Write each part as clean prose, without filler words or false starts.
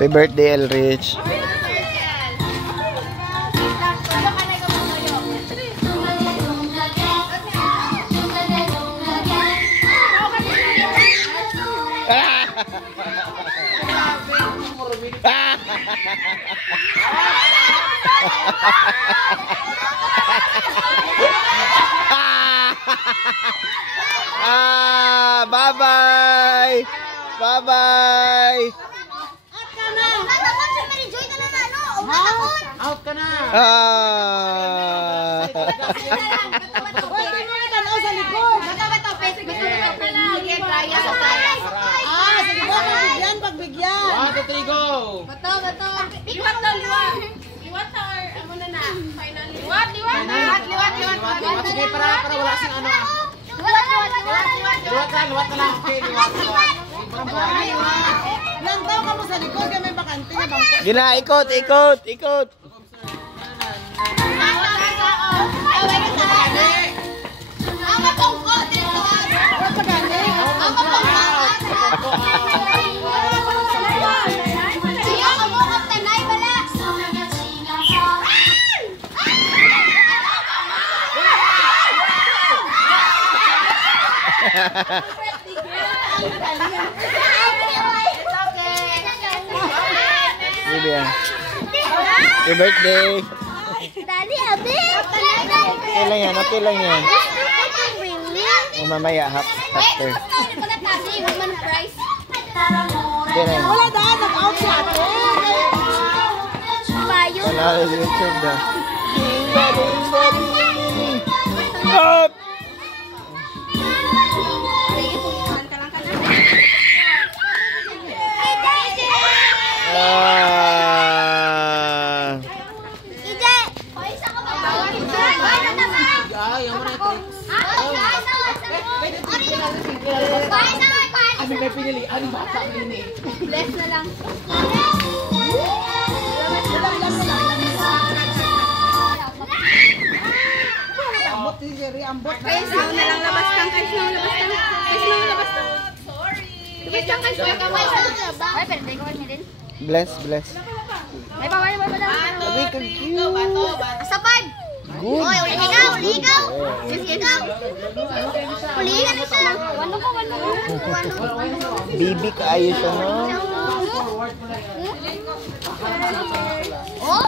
Happy birthday, Elrich. Bye-bye. Bye-bye. Out ka na. Pagbigyan. 1, 2, 3, go. Bato. Liwat daw, liwat. Liwat na or ano na na? Final liwat. Liwat. Sige, para wala sing ano. Liwat na lang. Okay, liwat. Ilang tao ka mo sa likod kaya may bakante na bangko. Gina, ikot. Ang matungko dito. Ang pagani. Ang matungko. Siya ka mo kap tanay wala. Happy birthday. Dali, abi. Okay lang yan. Mamaya, after. Wala dahil, nag-out siya. Panalo sa YouTube na. Up! Ano may pinili? Ano bata ini? Bless na lang. Ambot si Jerry, ambot. Kaya snow na lang labas kang. Sorry. Labas kang kay snow. Ay, pero hindi ko kami din. Bless. Ay, bawal lang. Sabi ka cute. Asapan! Good. Oy, uligaw! Uligaw! Uligan na siya. Wano ko. Bibi ka ayos siya, no? Oh!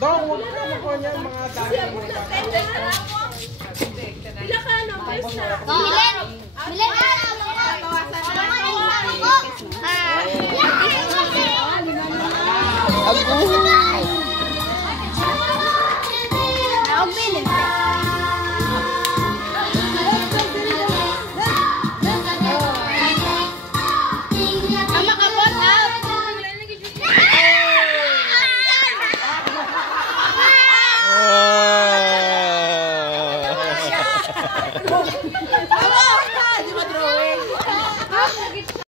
Dong, huwag na mo ko niyan mga dami. Pila ka no, first na. Milen!